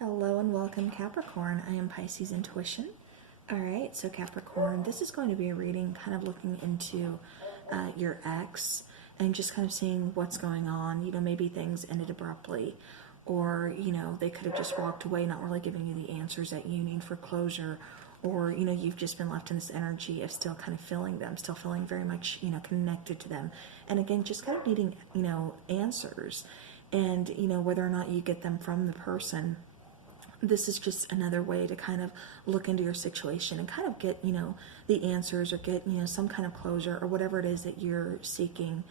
Hello and welcome, Capricorn. I am Pisces Intuition. All right, so Capricorn, this is going to be a reading kind of looking into your ex and just kind of seeing what's going on. You know, maybe things ended abruptly, or, you know, they could have just walked away, not really giving you the answers that you need for closure, or, you know, you've just been left in this energy of still kind of feeling them, still feeling very much, you know, connected to them. And again, just kind of needing, you know, answers. And, you know, whether or not you get them from the person, this is just another way to kind of look into your situation and kind of get, you know, the answers, or get, you know, some kind of closure, or whatever it is that you're seeking,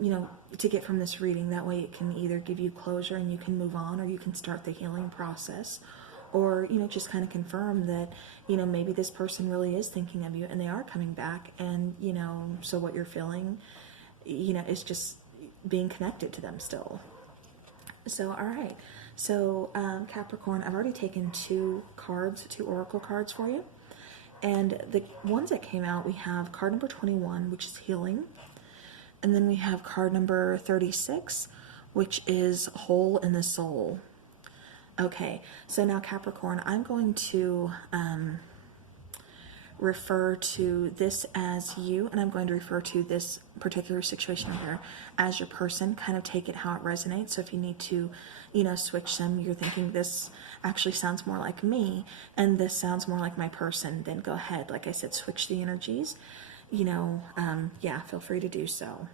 you know, to get from this reading. That way it can either give you closure and you can move on, or you can start the healing process, or, you know, just kind of confirm that, you know, maybe this person really is thinking of you and they are coming back, and, you know, so what you're feeling, you know, is just being connected to them still. So, all right. So, Capricorn, I've already taken two oracle cards for you. And the ones that came out, we have card number 21, which is healing. And then we have card number 36, which is hole in the soul. Okay, so now Capricorn, I'm going to refer to this as you, and I'm going to refer to this particular situation here as your person. Kind of take it how it resonates. So if you need to, you know, switch them, you're thinking this actually sounds more like me and this sounds more like my person, then go ahead, like I said, switch the energies, you know. Yeah, feel free to do so.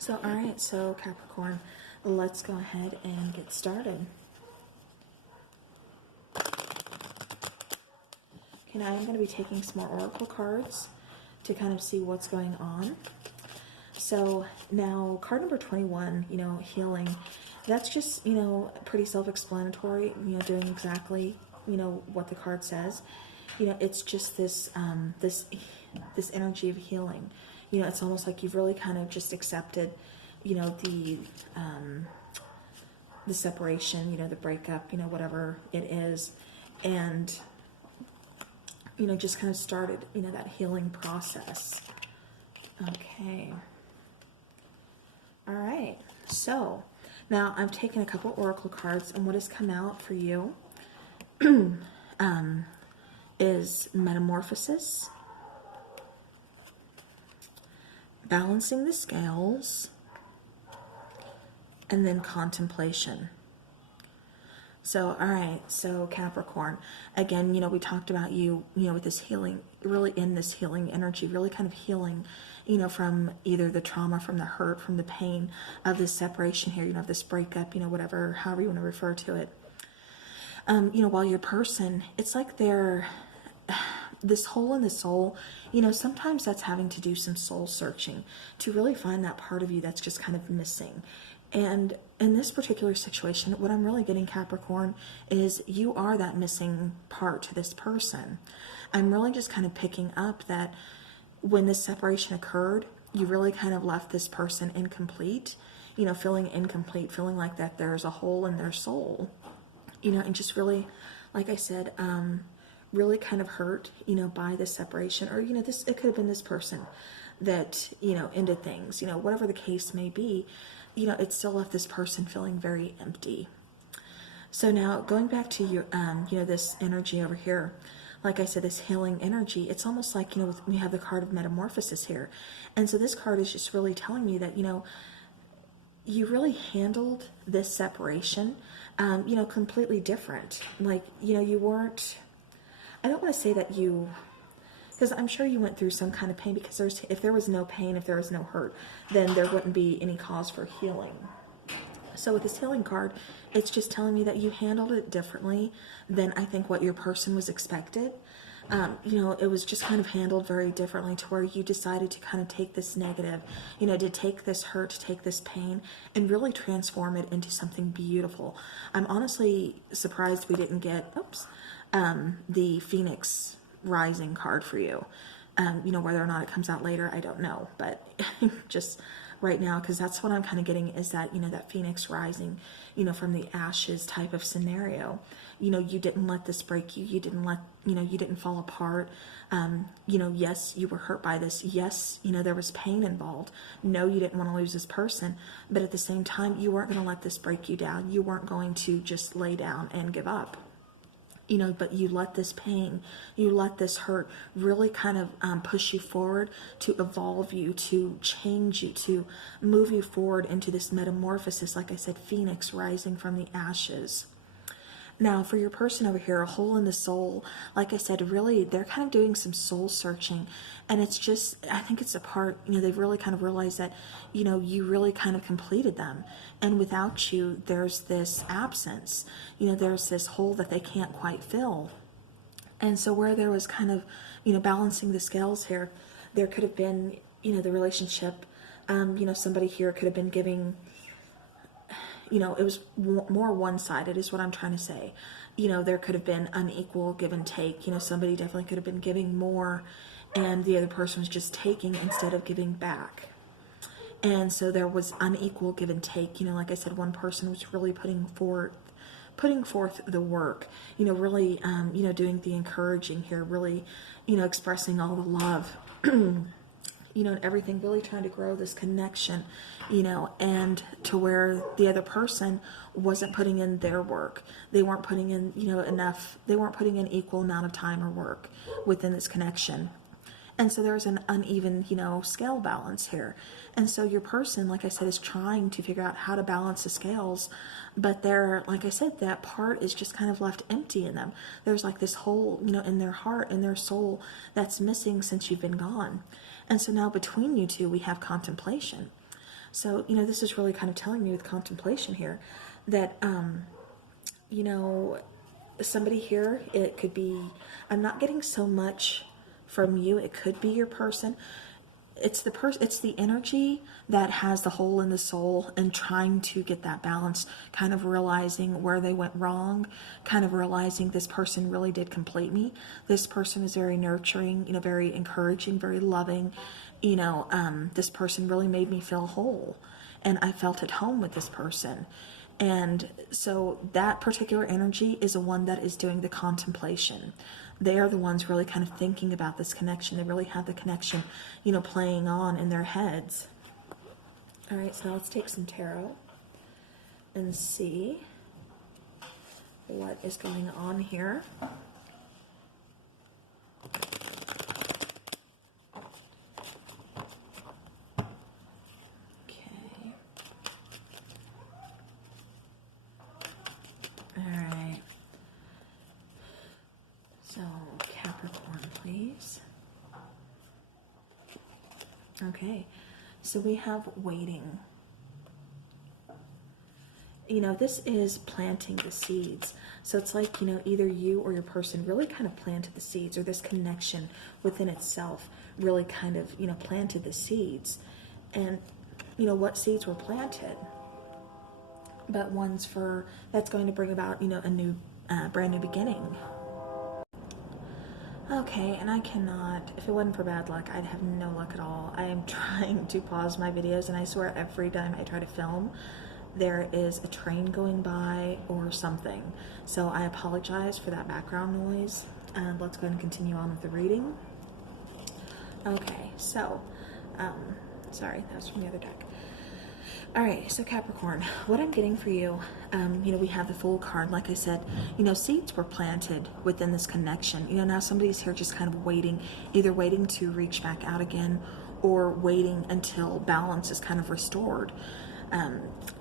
So all right, so Capricorn, let's go ahead and get started. Okay, now I'm going to be taking some more oracle cards to kind of see what's going on. So now card number 21, you know, healing, that's just, you know, pretty self-explanatory, you know, doing exactly, you know, what the card says. You know, it's just this, this energy of healing. You know, it's almost like you've really kind of just accepted, you know, the separation, you know, the breakup, you know, whatever it is. And, you know, just kind of started, you know, that healing process. Okay. All right. So now I've taken a couple oracle cards, and what has come out for you is metamorphosis, balancing the scales, and then contemplation. So, all right, so Capricorn, again, you know, we talked about you, you know, with this healing, really in this healing energy, really kind of healing, you know, from either the trauma, from the hurt, from the pain of this separation here, you know, of this breakup, you know, whatever, however you want to refer to it. You know, while your person, it's like they're, this hole in the soul, you know, sometimes that's having to do some soul searching to really find that part of you that's just kind of missing. And in this particular situation, what I'm really getting, Capricorn, is you are that missing part to this person. I'm really just kind of picking up that when this separation occurred, you really kind of left this person incomplete, you know, feeling incomplete, feeling like that there's a hole in their soul, you know, and just really, like I said, really kind of hurt, you know, by this separation, or, you know, this, it could have been this person that, you know, ended things, you know, whatever the case may be. You know, it still left this person feeling very empty. So now going back to your, you know, this energy over here, like I said, this healing energy, it's almost like, you know, we have the card of metamorphosis here. And so this card is just really telling me that, you know, you really handled this separation, you know, completely different. Like, you know, you weren't, I don't want to say that you, because I'm sure you went through some kind of pain, because if there was no pain, if there was no hurt, then there wouldn't be any cause for healing. So with this healing card, it's just telling me that you handled it differently than I think what your person was expected. You know, it was just kind of handled very differently, to where you decided to kind of take this negative, you know, to take this hurt, to take this pain, and really transform it into something beautiful. I'm honestly surprised we didn't get, the Phoenix Rising card for you. You know, whether or not it comes out later, I don't know, but just right now, because that's what I'm kind of getting, is that, that phoenix rising, from the ashes type of scenario. You didn't let this break you. You didn't let, you didn't fall apart. Yes, you were hurt by this. Yes, there was pain involved. No, you didn't want to lose this person. But at the same time, you weren't going to let this break you down. You weren't going to just lay down and give up. But you let this pain, you let this hurt really kind of push you forward, to evolve you, to change you, to move you forward into this metamorphosis. Like I said, phoenix rising from the ashes. Now, for your person over here, a hole in the soul, like I said, really, they're kind of doing some soul searching. And it's just, I think it's a part, they've really kind of realized that, you really kind of completed them. And without you, there's this absence, there's this hole that they can't quite fill. And so where there was kind of, balancing the scales here, there could have been, the relationship, somebody here could have been giving, it was more one-sided is what I'm trying to say. There could have been unequal give and take. Somebody definitely could have been giving more, and the other person was just taking instead of giving back. And so there was unequal give and take. Like I said, one person was really putting forth the work, really, doing the encouraging here, really, expressing all the love, and everything, really trying to grow this connection, and to where the other person wasn't putting in their work. They weren't putting in, enough, they weren't putting in equal amount of time or work within this connection. And so there's an uneven, scale balance here. And so your person, like I said, is trying to figure out how to balance the scales, but they're, like I said, that part is just kind of left empty in them. There's like this hole, in their heart and their soul that's missing since you've been gone. And so now between you two, we have contemplation. So, this is really kind of telling me with contemplation here that, somebody here, it could be, I'm not getting so much from you. It could be your person. It's the energy that has the hole in the soul and trying to get that balance, kind of realizing where they went wrong, kind of realizing this person really did complete me. This person is very nurturing, very encouraging, very loving. This person really made me feel whole, and I felt at home with this person. And so that particular energy is the one that is doing the contemplation. They are the ones really kind of thinking about this connection. They really have the connection, playing on in their heads. All right, so now let's take some tarot and see what is going on here. Okay. All right. So, Capricorn, please. Okay, so we have waiting. This is planting the seeds. So it's like, either you or your person really kind of planted the seeds, or this connection within itself really kind of, planted the seeds. And, what seeds were planted? But one's that's going to bring about, a new, brand new beginning. Okay, and I cannot, if it wasn't for bad luck, I'd have no luck at all. I am trying to pause my videos, and I swear every time I try to film, there is a train going by or something. So I apologize for that background noise. And let's go ahead and continue on with the reading. Okay, so, sorry, that was from the other deck. All right, so Capricorn, what I'm getting for you, we have the Fool card. Like I said, seeds were planted within this connection. Now somebody's here just kind of waiting, either waiting to reach back out again, or waiting until balance is kind of restored.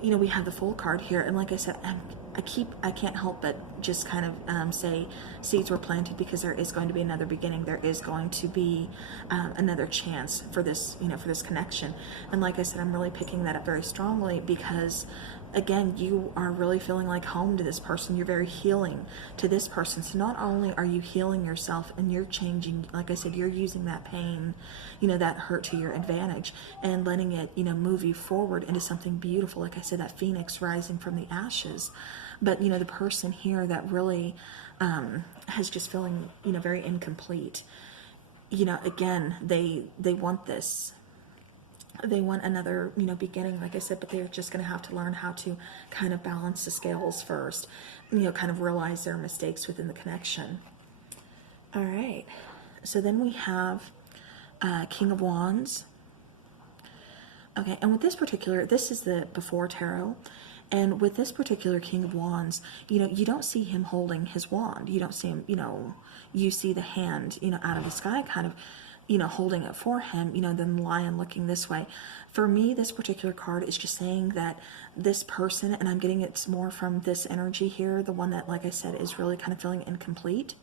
We have the Fool card here, and like I said, I can't help but just kind of say seeds were planted, because there is going to be another beginning. There is going to be another chance for this, for this connection. And like I said, I'm really picking that up very strongly, because again, you are really feeling like home to this person. You're very healing to this person. So not only are you healing yourself and you're changing, like I said, you're using that pain, that hurt to your advantage, and letting it, move you forward into something beautiful. Like I said, that phoenix rising from the ashes. But, the person here that really has just feeling, very incomplete, again, they want this they want another, you know, beginning, like I said, but they're just going to have to learn how to kind of balance the scales first, you know, kind of realize their mistakes within the connection. All right. So then we have King of Wands. Okay, and with this particular, this is the before tarot. And with this particular King of Wands, you know, you don't see him holding his wand. You don't see him, you know, you see the hand, you know, out of the sky kind of, you know, holding it for him, you know, then the lion looking this way. For me, this particular card is just saying that this person, and I'm getting it's more from this energy here, the one that, like I said, is really kind of feeling incomplete.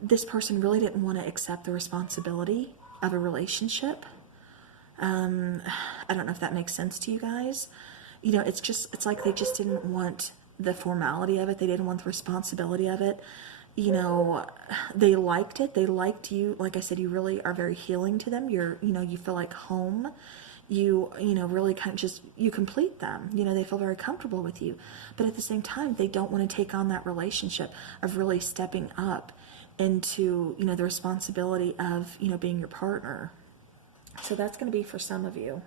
This person really didn't want to accept the responsibility of a relationship. I don't know if that makes sense to you guys. You know, it's like they just didn't want the formality of it. They didn't want the responsibility of it. You know, they liked it. They liked you. Like I said, you really are very healing to them. You know, you feel like home. You know, really kind of just, you complete them. You know, they feel very comfortable with you. But at the same time, they don't want to take on that relationship of really stepping up into, you know, the responsibility of, you know, being your partner. So that's going to be for some of you.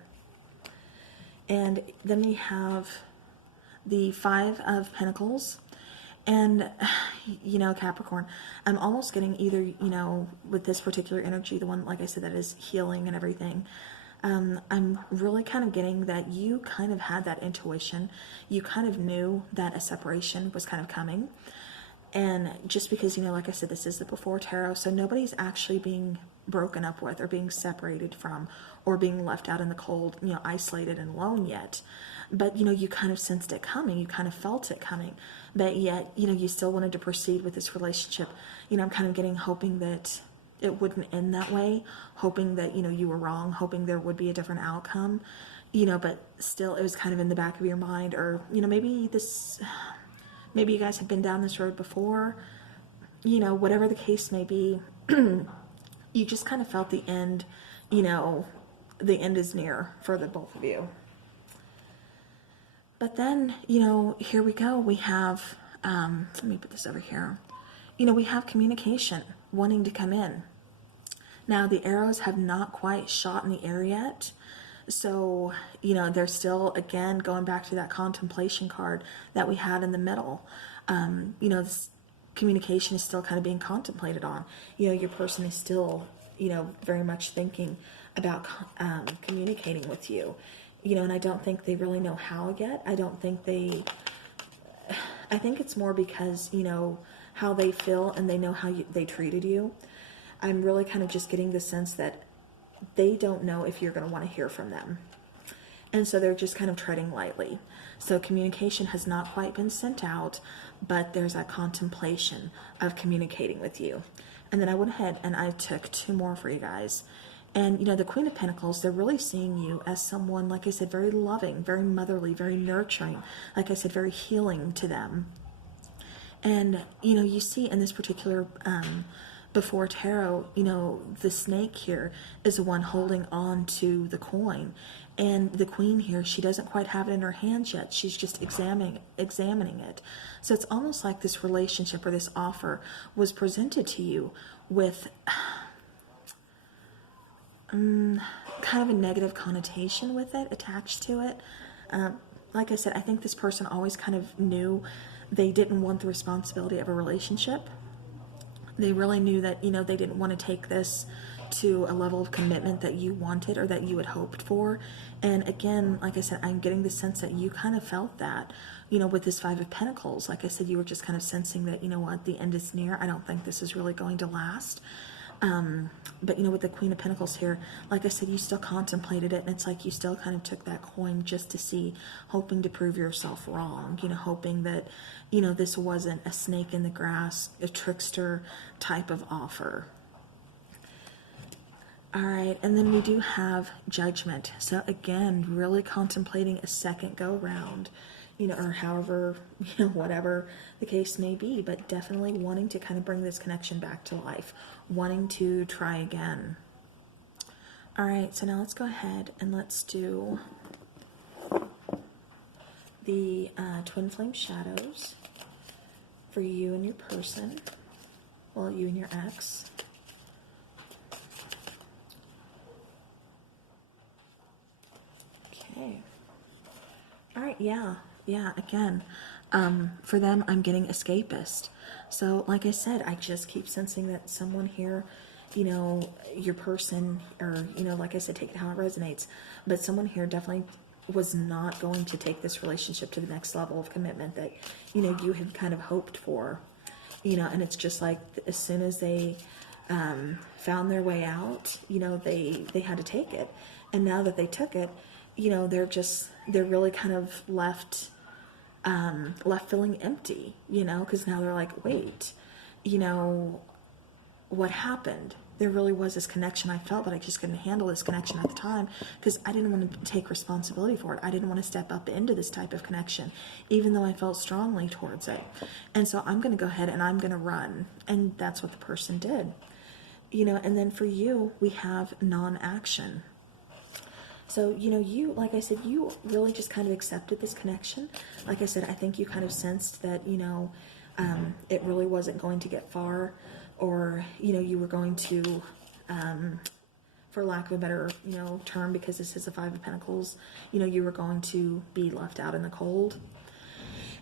And then we have the Five of Pentacles. And, you know, Capricorn, I'm almost getting either, you know, with this particular energy, the one, like I said, that is healing and everything. I'm really kind of getting that you kind of had that intuition. You kind of knew that a separation was kind of coming. And just because, you know, like I said, this is the before tarot, so nobody's actually being broken up with or being separated from or being left out in the cold, you know, isolated and alone yet. But, you know, you kind of sensed it coming. You kind of felt it coming. But yet, you know, you still wanted to proceed with this relationship. You know, I'm kind of hoping that it wouldn't end that way, hoping that, you know, you were wrong, hoping there would be a different outcome, you know, but still it was kind of in the back of your mind, or, you know, maybe you guys have been down this road before, you know, whatever the case may be, you just kind of felt the end, you know, the end is near for the both of you. But then, you know, here we go. We have, let me put this over here. You know, we have communication wanting to come in. Now, the arrows have not quite shot in the air yet. So, you know, they're still, again, going back to that contemplation card that we had in the middle. You know, this communication is still kind of being contemplated on. You know, your person is still, you know, very much thinking about communicating with you. You know, and I don't think they really know how yet. I think it's more because, you know, how they feel and they know how they treated you. I'm really kind of just getting the sense that they don't know if you're going to want to hear from them. And so they're just kind of treading lightly. So communication has not quite been sent out, but there's a contemplation of communicating with you. And then I went ahead and I took two more for you guys. And, you know, the Queen of Pentacles, they're really seeing you as someone, like I said, very loving, very motherly, very nurturing, like I said, very healing to them. And, you know, you see in this particular before tarot, you know, the snake here is the one holding on to the coin. And the queen here, she doesn't quite have it in her hands yet. She's just examining it. So it's almost like this relationship or this offer was presented to you with kind of a negative connotation with it attached to it. Like I said, I think this person always kind of knew they didn't want the responsibility of a relationship. They really knew that, you know, they didn't want to take this to a level of commitment that you wanted or that you had hoped for. And again, like I said, I'm getting the sense that you kind of felt that, you know, with this Five of Pentacles. Like I said, you were just kind of sensing that, you know what, the end is near. I don't think this is really going to last. But, you know, with the Queen of Pentacles here, like I said, you still contemplated it, and it's like you still kind of took that coin just to see, hoping to prove yourself wrong, you know, hoping that, you know, this wasn't a snake in the grass, a trickster type of offer. All right, and then we do have Judgment. So again, really contemplating a second go round, you know, or however, you know, whatever the case may be, but definitely wanting to kind of bring this connection back to life, wanting to try again. All right, so now let's go ahead and let's do the Twin Flame Shadows for you and your person, well, you and your ex. All right, yeah, yeah, again, for them, I'm getting escapist. So, like I said, I just keep sensing that someone here, your person, or, like I said, take it how it resonates, but someone here definitely was not going to take this relationship to the next level of commitment that, you had kind of hoped for, and it's just like as soon as they found their way out, they had to take it. And now that they took it, they're really kind of left feeling empty, because now they're like, wait, what happened? There really was this connection I felt, but I just couldn't handle this connection at the time because I didn't want to take responsibility for it. I didn't want to step up into this type of connection, even though I felt strongly towards it. And so I'm going to go ahead and I'm going to run. And that's what the person did. And then for you, we have non-action. So, you, like I said, you really just kind of accepted this connection. Like I said, I think you kind of sensed that, it really wasn't going to get far, or, you were going to, for lack of a better, term, because this is the Five of Pentacles, you were going to be left out in the cold.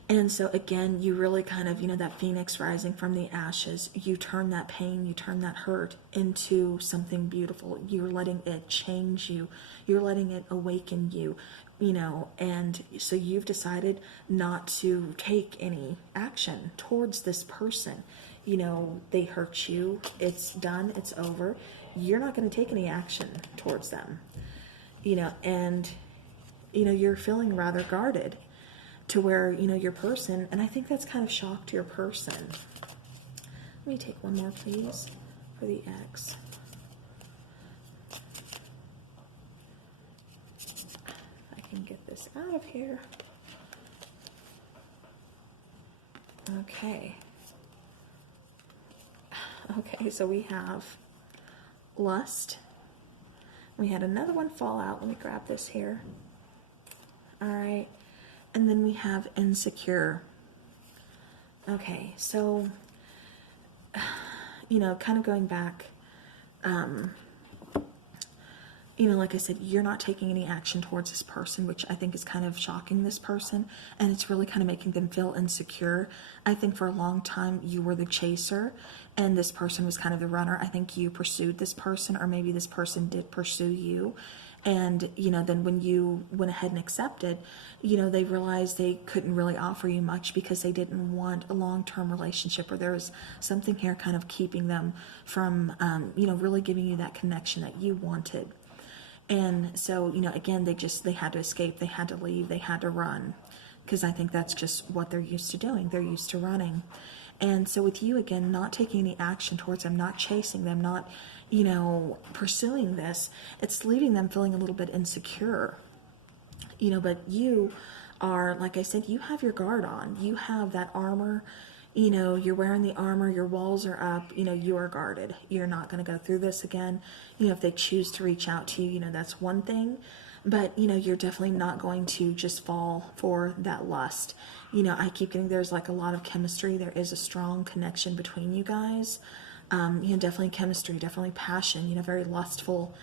And so again, you really kind of, that phoenix rising from the ashes, you turn that pain, you turn that hurt into something beautiful. You're letting it change you. You're letting it awaken you, and so you've decided not to take any action towards this person. They hurt you. It's done. It's over. You're not going to take any action towards them, and, you're feeling rather guarded. To where, your person, and I think that's kind of shocked your person. Let me take one more, please, for the X. I can get this out of here. Okay. Okay, so we have lust. We had another one fall out. Let me grab this here. All right. And then we have insecure. Okay, so, kind of going back, like I said, you're not taking any action towards this person, which I think is kind of shocking this person, and it's really kind of making them feel insecure. I think for a long time you were the chaser, and this person was kind of the runner. I think you pursued this person, or maybe this person did pursue you. And, then when you went ahead and accepted, they realized they couldn't really offer you much because they didn't want a long-term relationship, or there was something here kind of keeping them from, really giving you that connection that you wanted. And so, again, they had to escape, they had to leave, they had to run, because I think that's just what they're used to doing. They're used to running. And so with you, again, not taking any action towards them, not chasing them, not, pursuing this, it's leaving them feeling a little bit insecure, but you are, like I said, you have your guard on, you have that armor, you're wearing the armor, your walls are up, you are guarded. You're not going to go through this again. If they choose to reach out to you, that's one thing, but, you're definitely not going to just fall for that lust. I keep getting, there's like a lot of chemistry. There is a strong connection between you guys. Definitely chemistry, definitely passion, very lustful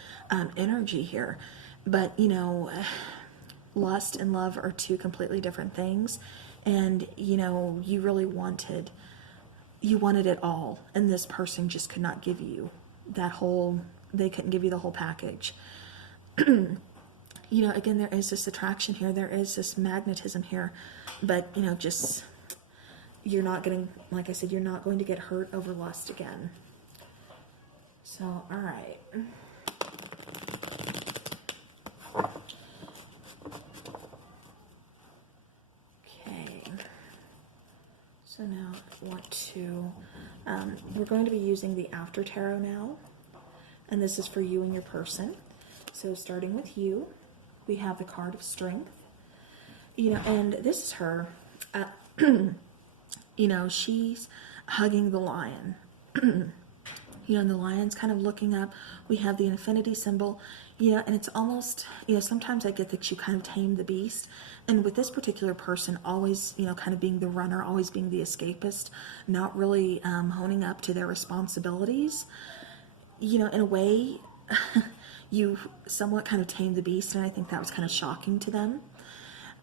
energy here. But, lust and love are two completely different things. And, you really wanted it all. And this person just could not give you they couldn't give you the whole package. Again, there is this attraction here. There is this magnetism here. But, you're not going to, like I said, you're not going to get hurt over lust again. So, all right. Okay. So now I want to, we're going to be using the After Tarot now. And this is for you and your person. So starting with you, we have the card of Strength. And this is her. She's hugging the lion. And the lion's kind of looking up. We have the infinity symbol, and it's almost, sometimes I get that you kind of tame the beast. And with this particular person, always, kind of being the runner, always being the escapist, not really honing up to their responsibilities, in a way, you somewhat kind of tame the beast, and I think that was kind of shocking to them.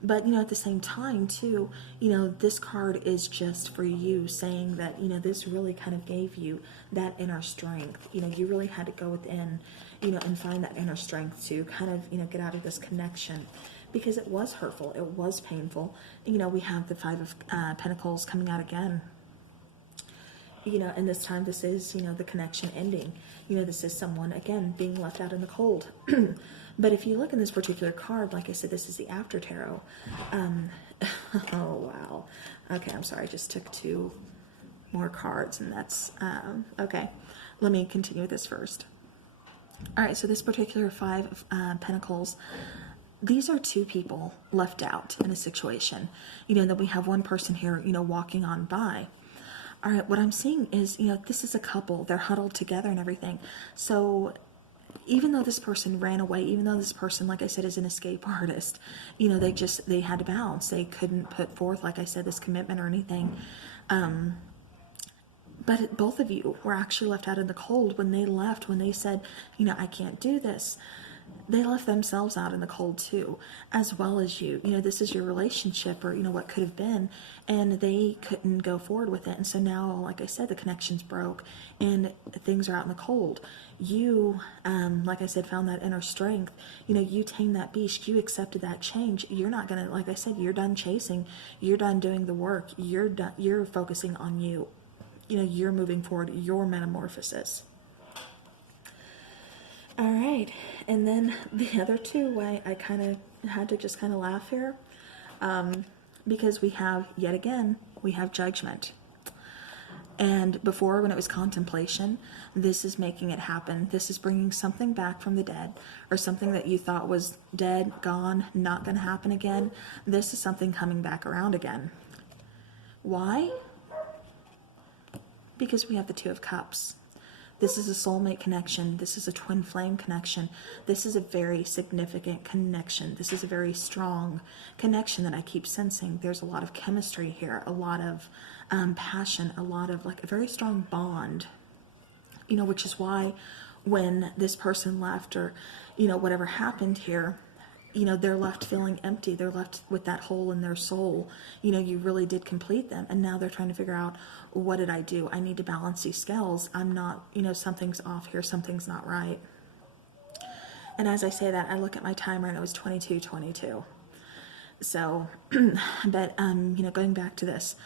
But, at the same time, too, this card is just for you, saying that, this really kind of gave you that inner strength. You really had to go within, and find that inner strength to kind of, get out of this connection, because it was hurtful. It was painful. We have the Five of Pentacles coming out again. And this time this is, the connection ending. This is someone, again, being left out in the cold. But if you look in this particular card, like I said, this is the After Tarot. Oh, wow. Okay, I'm sorry. I just took 2 more cards, and that's, okay. Let me continue with this first. All right, so this particular Five of Pentacles, these are 2 people left out in a situation. That we have one person here, walking on by. All right, what I'm seeing is, this is a couple. They're huddled together and everything. So even though this person ran away, even though this person, like I said, is an escape artist, they had to bounce. They couldn't put forth, like I said, this commitment or anything. But both of you were actually left out in the cold when they left, when they said, I can't do this. They left themselves out in the cold too, as well as you. This is your relationship, or, what could have been, and they couldn't go forward with it. And so now, like I said, the connection's broke and things are out in the cold. You, like I said, found that inner strength. You tamed that beast. You accepted that change. You're not going to, like I said, you're done chasing. You're done doing the work. You're focusing on you. You're moving forward, your metamorphosis. All right, and then the other 2, I kind of had to just kind of laugh here, because we have, yet again, we have Judgment. And before, when it was contemplation, this is making it happen. This is bringing something back from the dead, or something that you thought was dead, gone, not going to happen again. This is something coming back around again. Why? Because we have the 2 of Cups. This is a soulmate connection. This is a twin flame connection. This is a very significant connection. This is a very strong connection that I keep sensing. There's a lot of chemistry here, a lot of passion, a lot of, like, a very strong bond, which is why when this person left, or, whatever happened here, they're left feeling empty. They're left with that hole in their soul. You really did complete them. And now they're trying to figure out, what did I do? I need to balance these scales. I'm not, something's off here. Something's not right. And as I say that, I look at my timer and it was 22:22. So, but, going back to this,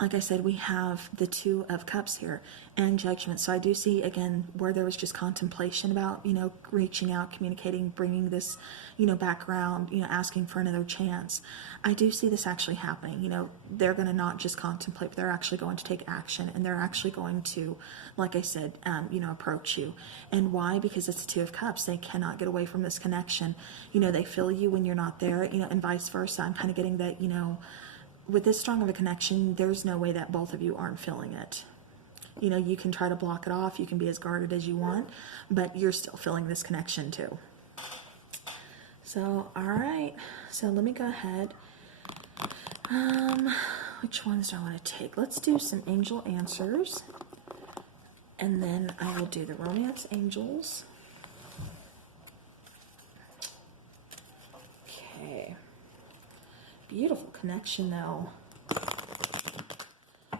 like I said, we have the 2 of Cups here and Judgment. So I do see, again, where there was just contemplation about, reaching out, communicating, bringing this, background, asking for another chance. I do see this actually happening. They're going to not just contemplate, but they're actually going to take action, and they're actually going to, like I said, approach you. And why? Because it's the 2 of Cups. They cannot get away from this connection. They feel you when you're not there, and vice versa. I'm kind of getting that, with this strong of a connection, there's no way that both of you aren't feeling it. You can try to block it off. You can be as guarded as you want, but you're still feeling this connection too. So, all right. So let me go ahead. Which ones do I want to take? Let's do some angel answers. And then I will do the romance angels. Okay. Beautiful connection, though.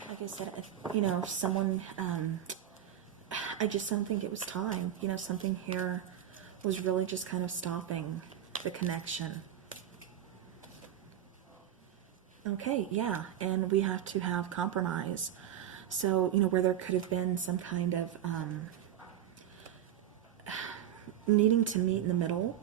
Like I said, someone, I just don't think it was time. Something here was really just kind of stopping the connection. Okay, yeah, and we have to have compromise. So, where there could have been some kind of needing to meet in the middle,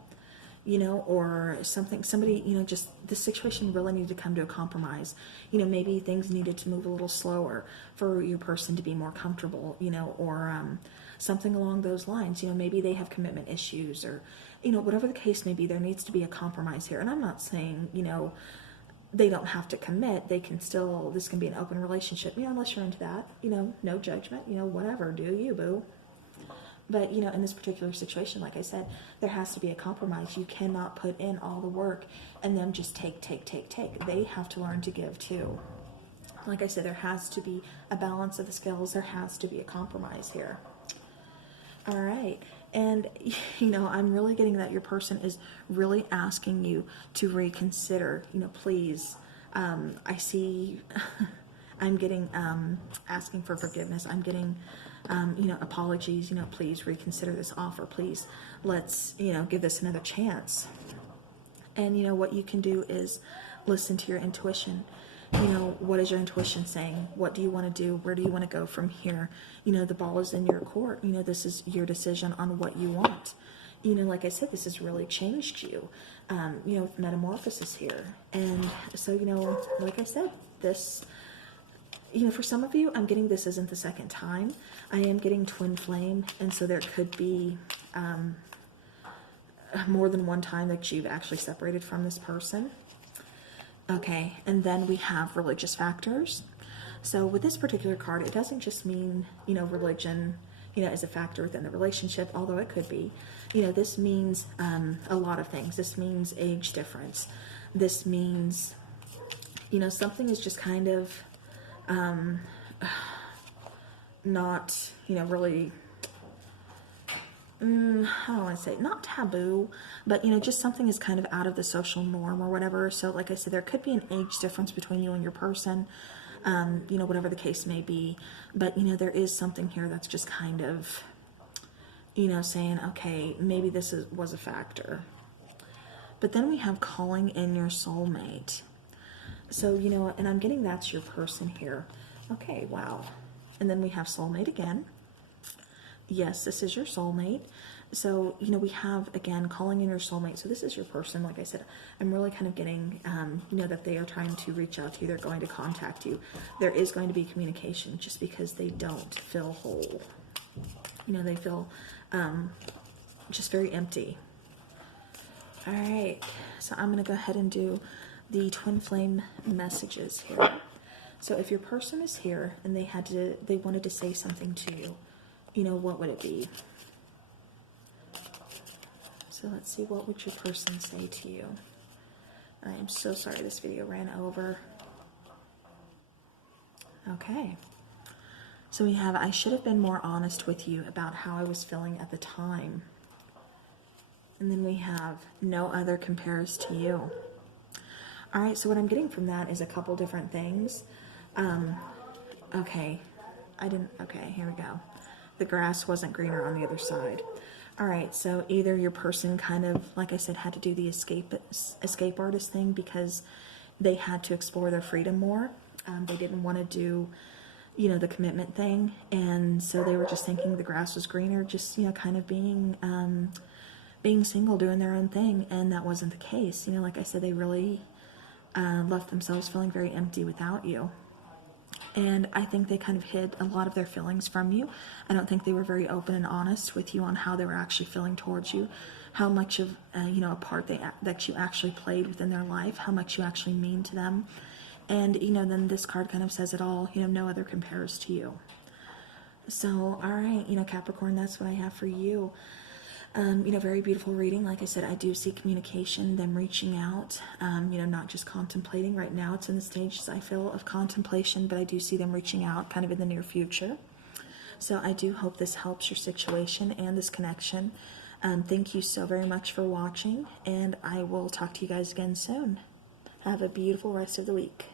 or somebody, just the situation really needed to come to a compromise. Maybe things needed to move a little slower for your person to be more comfortable, or something along those lines. Maybe they have commitment issues, or, whatever the case may be, there needs to be a compromise here. And I'm not saying, they don't have to commit. They can still, this can be an open relationship, unless you're into that, no judgment, whatever, do you, boo. But, in this particular situation, like I said, there has to be a compromise. You cannot put in all the work and then just take. They have to learn to give too. Like I said, there has to be a balance of the scales. There has to be a compromise here. All right. And, you know, I'm really getting that your person is really asking you to reconsider, you know, please. I see, I'm getting, asking for forgiveness. I'm getting, you know, apologies, you know, please reconsider this offer. Please, let's, you know, give this another chance. And, you know, what you can do is listen to your intuition. You know, what is your intuition saying? What do you want to do? Where do you want to go from here? You know, the ball is in your court. You know, this is your decision on what you want. You know, like I said, this has really changed you, you know, with metamorphosis here. And so, you know, like I said, this, you know, for some of you, I'm getting this isn't the second time. I am getting twin flame. And so there could be more than one time that you've actually separated from this person. Okay, and then we have religious factors. So with this particular card, it doesn't just mean, you know, religion, you know, as a factor within the relationship, although it could be. You know, this means a lot of things. This means age difference. This means, you know, something is just kind of not, you know, really, how do I want to say, not taboo, but, you know, just something is kind of out of the social norm or whatever. So like I said, there could be an age difference between you and your person, you know, whatever the case may be. But, you know, there is something here that's just kind of, you know, saying, okay, maybe this was a factor. But then we have calling in your soulmate. So, you know, and I'm getting that's your person here. Okay, wow. And then we have soulmate again. Yes, this is your soulmate. So, you know, we have, again, calling in your soulmate. So this is your person. Like I said, I'm really kind of getting, you know, that they are trying to reach out to you. They're going to contact you. There is going to be communication just because they don't feel whole. You know, they feel just very empty. All right. So I'm going to go ahead and do the twin flame messages here. So if your person is here and they wanted to say something to you, you know, what would it be? So let's see, what would your person say to you? I am so sorry this video ran over. Okay. So we have, I should have been more honest with you about how I was feeling at the time. And then we have, no other compares to you. All right, so what I'm getting from that is a couple different things. Okay, okay, here we go. The grass wasn't greener on the other side. All right, so either your person kind of, like I said, had to do the escape artist thing because they had to explore their freedom more. They didn't want to do, you know, the commitment thing, and so they were just thinking the grass was greener, just, you know, kind of being single, doing their own thing, and that wasn't the case. You know, like I said, they really left themselves feeling very empty without you. And I think they kind of hid a lot of their feelings from you. I don't think they were very open and honest with you on how they were actually feeling towards you, how much of, you know, a part that you actually played within their life, how much you actually mean to them. And, you know, then this card kind of says it all, you know, no other compares to you. So, all right, you know, Capricorn, that's what I have for you. You know, very beautiful reading. Like I said, I do see communication, them reaching out, you know, not just contemplating. Right now it's in the stages, I feel, of contemplation, but I do see them reaching out kind of in the near future. So I do hope this helps your situation and this connection. Thank you so very much for watching, and I will talk to you guys again soon. Have a beautiful rest of the week.